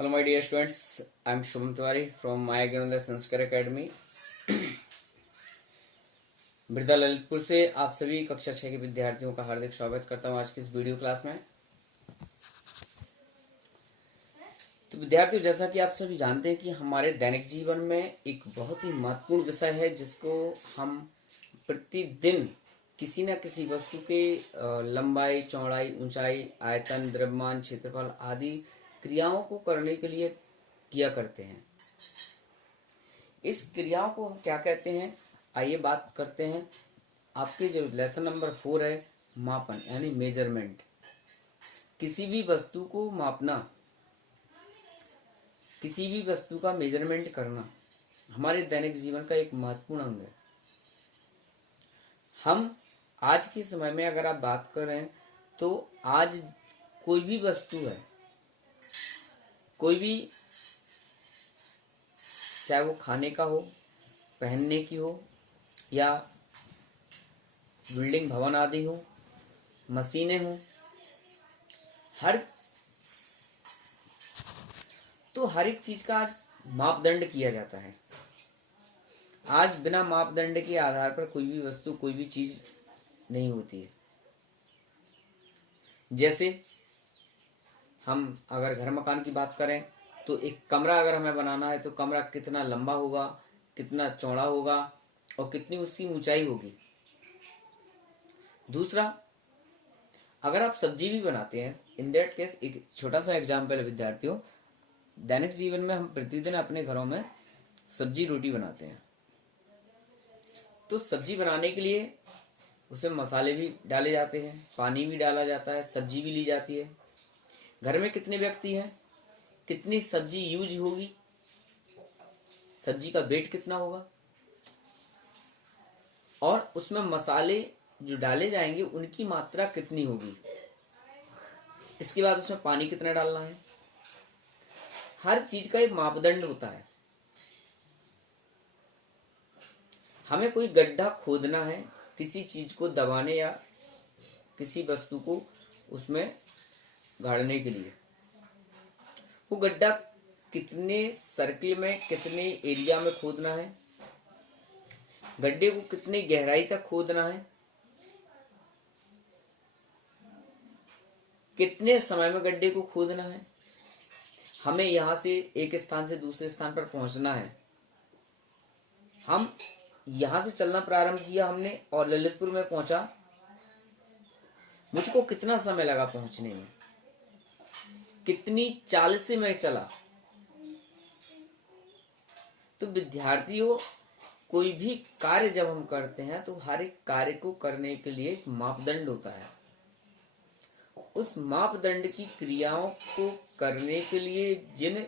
Hello, my dear students. I am Shubham Tiwari from Maya Gyananda Sanskar Academy, मृदा ललितपुर से आप सभी कक्षा 6 के विद्यार्थियों का हार्दिक स्वागत करता हूं आज की इस वीडियो क्लास में। तो विद्यार्थियों, जैसा कि आप सभी जानते हैं कि हमारे दैनिक जीवन में एक बहुत ही महत्वपूर्ण विषय है जिसको हम प्रतिदिन किसी न किसी वस्तु के लंबाई, चौड़ाई, ऊंचाई, आयतन, द्रव्यमान, क्षेत्रफल आदि क्रियाओं को करने के लिए किया करते हैं। इस क्रियाओं को हम क्या कहते हैं, आइए बात करते हैं। आपके जो लेसन नंबर 4 है, मापन यानी मेजरमेंट। किसी भी वस्तु को मापना, किसी भी वस्तु का मेजरमेंट करना हमारे दैनिक जीवन का एक महत्वपूर्ण अंग है। हम आज के समय में अगर आप बात करें तो आज कोई भी वस्तु है, कोई भी, चाहे वो खाने का हो, पहनने की हो या बिल्डिंग भवन आदि हो, मशीनें हो, हर एक चीज का आज मापदंड किया जाता है। आज बिना मापदंड के आधार पर कोई भी वस्तु, कोई भी चीज नहीं होती है। जैसे हम अगर घर मकान की बात करें तो एक कमरा अगर हमें बनाना है तो कमरा कितना लंबा होगा, कितना चौड़ा होगा और कितनी उसकी ऊंचाई होगी। दूसरा, अगर आप सब्जी भी बनाते हैं, इन दैट केस एक छोटा सा एग्जाम्पल है विद्यार्थियों, दैनिक जीवन में हम प्रतिदिन अपने घरों में सब्जी रोटी बनाते हैं। तो सब्जी बनाने के लिए उसमें मसाले भी डाले जाते हैं, पानी भी डाला जाता है, सब्जी भी ली जाती है। घर में कितने व्यक्ति हैं, कितनी सब्जी यूज होगी, सब्जी का वेट कितना होगा और उसमें मसाले जो डाले जाएंगे उनकी मात्रा कितनी होगी, इसके बाद उसमें पानी कितना डालना है। हर चीज का एक मापदंड होता है। हमें कोई गड्ढा खोदना है किसी चीज को दबाने या किसी वस्तु को उसमें गाड़ने के लिए, वो गड्ढा कितने सर्किल में, कितने एरिया में खोदना है, गड्ढे को कितनी गहराई तक खोदना है, कितने समय में गड्ढे को खोदना है, हमें यहां से एक स्थान से दूसरे स्थान पर पहुंचना है। हम यहां से चलना प्रारंभ किया हमने और ललितपुर में पहुंचा, मुझको कितना समय लगा पहुंचने में, कितनी चाल से मैं चला। तो विद्यार्थियों, कोई भी कार्य जब हम करते हैं तो हर एक कार्य को करने के लिए एक मापदंड होता है। उस मापदंड की क्रियाओं को करने के लिए जिन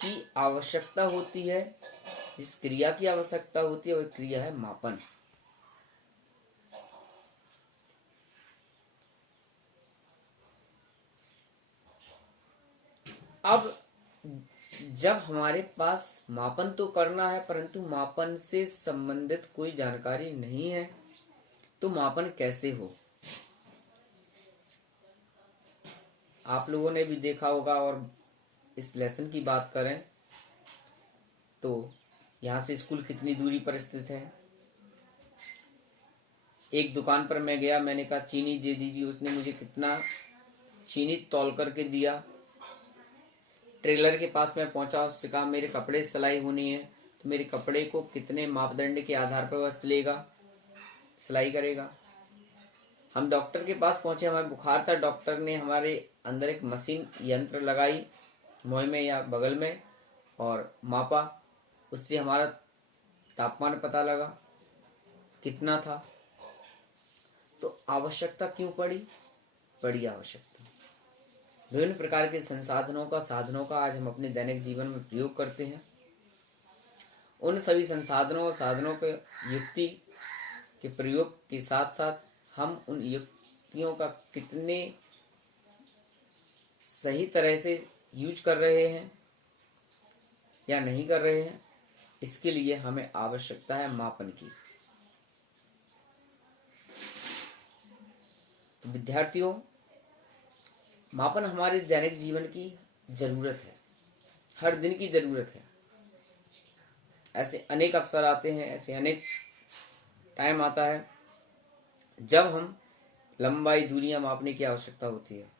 की आवश्यकता होती है, जिस क्रिया की आवश्यकता होती है, वह क्रिया है मापन। अब जब हमारे पास मापन तो करना है परंतु मापन से संबंधित कोई जानकारी नहीं है तो मापन कैसे हो। आप लोगों ने भी देखा होगा, और इस लेसन की बात करें तो यहां से स्कूल कितनी दूरी पर स्थित है। एक दुकान पर मैं गया, मैंने कहा चीनी दे दीजिए, उसने मुझे कितना चीनी तौल करके दिया। ट्रेलर के पास मैं पहुंचा, उससे कहा मेरे कपड़े सिलाई होनी है तो मेरे कपड़े को कितने मापदंड के आधार पर वह सिलेगा, सिलाई करेगा। हम डॉक्टर के पास पहुंचे, हमें बुखार था, डॉक्टर ने हमारे अंदर एक मशीन यंत्र लगाई मुंह में या बगल में और मापा, उससे हमारा तापमान पता लगा कितना था। तो आवश्यकता क्यों पड़ी आवश्यकता। विभिन्न प्रकार के संसाधनों का, साधनों का आज हम अपने दैनिक जीवन में प्रयोग करते हैं। उन सभी संसाधनों और साधनों के युक्ति के प्रयोग के साथ साथ हम उन युक्तियों का कितने सही तरह से यूज कर रहे हैं या नहीं कर रहे हैं, इसके लिए हमें आवश्यकता है मापन की। तो विद्यार्थियों, मापन हमारे दैनिक जीवन की जरूरत है, हर दिन की जरूरत है। ऐसे अनेक अवसर आते हैं, ऐसे अनेक टाइम आता है जब हम लंबाई दूरियां मापने की आवश्यकता होती है।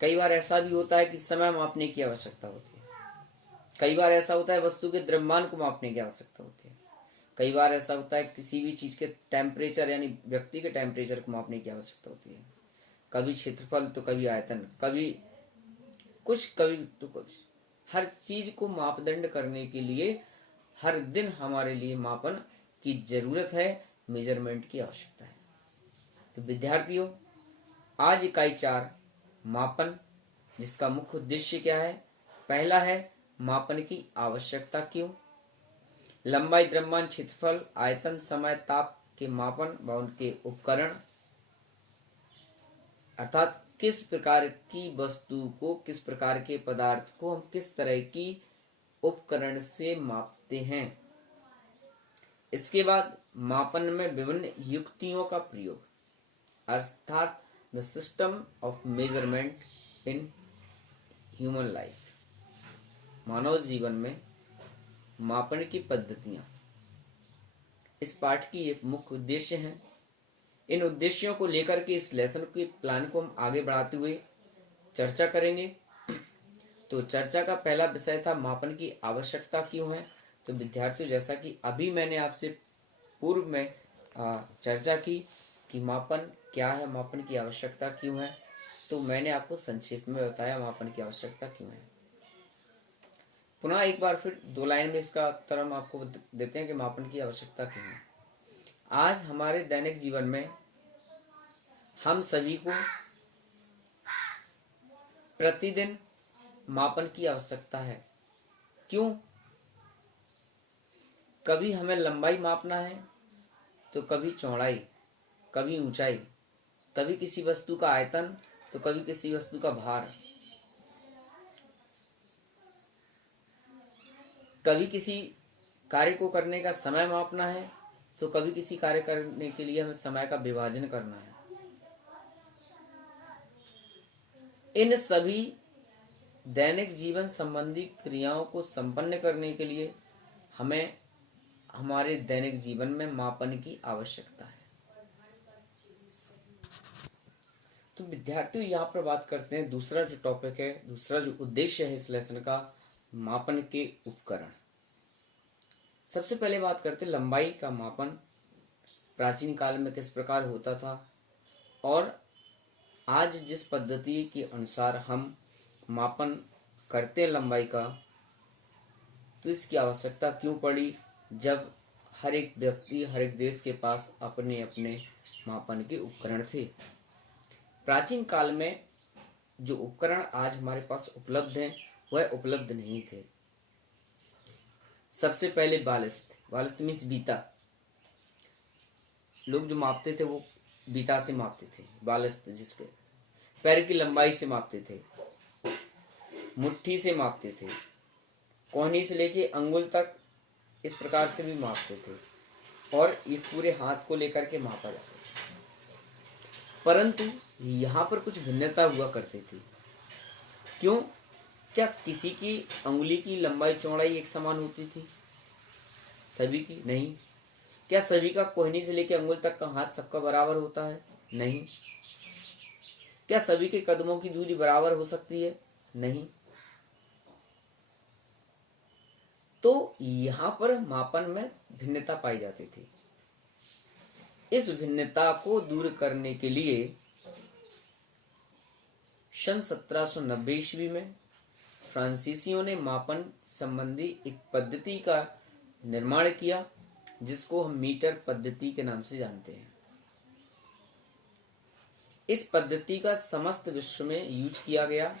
कई बार ऐसा भी होता है कि समय मापने की आवश्यकता होती है। कई बार ऐसा होता है वस्तु के द्रव्यमान को मापने की आवश्यकता होती है। कई बार ऐसा होता है किसी भी चीज के टेम्परेचर यानी व्यक्ति के टेम्परेचर को मापने की आवश्यकता होती है। कभी क्षेत्रफल तो कभी आयतन, कभी कुछ कभी तो कुछ। हर चीज को मापदंड करने के लिए हर दिन हमारे लिए मापन की जरूरत है, मेजरमेंट की आवश्यकता है। तो विद्यार्थियों, आज इकाई 4 मापन, जिसका मुख्य उद्देश्य क्या है। पहला है मापन की आवश्यकता क्यों। लंबाई, द्रव्यमान, क्षेत्रफल, आयतन, समय, ताप के मापन व उनके उपकरण, अर्थात किस प्रकार की वस्तु को, किस प्रकार के पदार्थ को हम किस तरह की उपकरण से मापते हैं। इसके बाद मापन में विभिन्न युक्तियों का प्रयोग, अर्थात the system of measurement in human life, मानव जीवन में मापन की पद्धतियां इस पाठ की एक मुख्य उद्देश्य है। इन उद्देश्यों को लेकर के इस लेसन के प्लान को हम आगे बढ़ाते हुए चर्चा करेंगे। तो चर्चा का पहला विषय था मापन की आवश्यकता क्यों है। तो विद्यार्थियों, जैसा कि अभी मैंने आपसे पूर्व में चर्चा की कि मापन क्या है, मापन की आवश्यकता क्यों है, तो मैंने आपको संक्षेप में बताया मापन की आवश्यकता क्यों है। पुनः एक बार फिर 2 लाइन में इसका उत्तर हम आपको देते हैं कि मापन की आवश्यकता क्यों है। आज हमारे दैनिक जीवन में हम सभी को प्रतिदिन मापन की आवश्यकता है। क्यों? कभी हमें लंबाई मापना है तो कभी चौड़ाई, कभी ऊंचाई, कभी किसी वस्तु का आयतन तो कभी किसी वस्तु का भार, कभी किसी कार्य को करने का समय मापना है तो कभी किसी कार्य करने के लिए हमें समय का विभाजन करना है। इन सभी दैनिक जीवन संबंधी क्रियाओं को संपन्न करने के लिए हमें हमारे दैनिक जीवन में मापन की आवश्यकता है। तो विद्यार्थियों, यहाँ पर बात करते हैं दूसरा जो टॉपिक है, दूसरा जो उद्देश्य है इस लेसन का, मापन के उपकरण। सबसे पहले बात करते हैं लंबाई का मापन प्राचीन काल में किस प्रकार होता था और आज जिस पद्धति के अनुसार हम मापन करते हैं लंबाई का, तो इसकी आवश्यकता क्यों पड़ी जब हर एक व्यक्ति, हर एक देश के पास अपने अपने मापन के उपकरण थे। प्राचीन काल में जो उपकरण आज हमारे पास उपलब्ध हैं वह उपलब्ध नहीं थे। सबसे पहले बालिस्त मीन्स बीता। लोग जो मापते थे वो बीता से मापते थे। बालिस्त जिसके पैर की लंबाई से मापते थे, मुट्ठी से मापते थे, कोहनी से लेके अंगुल तक इस प्रकार से भी मापते थे और ये पूरे हाथ को लेकर के मापा जाता था। परंतु यहाँ पर कुछ भिन्नता हुआ करती थी। क्यों? क्या किसी की अंगुली की लंबाई चौड़ाई एक समान होती थी? सभी की नहीं। क्या सभी का कोहनी से लेकर अंगुल तक का हाथ सबका बराबर होता है? नहीं। क्या सभी के कदमों की दूरी बराबर हो सकती है? नहीं। तो यहां पर मापन में भिन्नता पाई जाती थी। इस भिन्नता को दूर करने के लिए सन 1790 ईस्वी में फ्रांसीसियों ने मापन संबंधी एक पद्धति का निर्माण किया जिसको हम मीटर पद्धति के नाम से जानते हैं। इस पद्धति का समस्त विश्व में यूज किया गया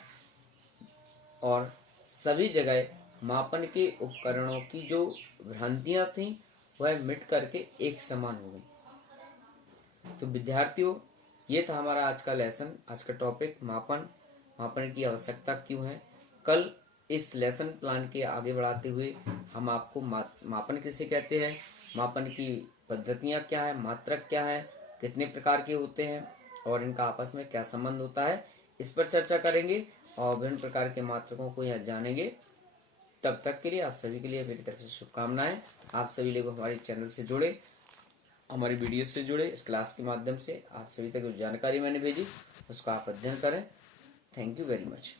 और सभी जगह मापन के उपकरणों की जो भ्रांतियां थीं वह मिट करके एक समान हो गई। तो विद्यार्थियों, ये था हमारा आज का लेसन, आज का टॉपिक मापन की आवश्यकता क्यों है। कल इस लेसन प्लान के आगे बढ़ाते हुए हम आपको मापन किसे कहते हैं, मापन की पद्धतियां क्या है, मात्रक क्या है, कितने प्रकार के होते हैं और इनका आपस में क्या संबंध होता है, इस पर चर्चा करेंगे और विभिन्न प्रकार के मात्रकों को यहाँ जानेंगे। तब तक के लिए आप सभी के लिए मेरी तरफ से शुभकामनाएं। आप सभी लोग हमारे चैनल से जुड़े, हमारी वीडियो से जुड़े, इस क्लास के माध्यम से आप सभी तक जो जानकारी मैंने भेजी उसको आप अध्ययन करें। Thank you very much.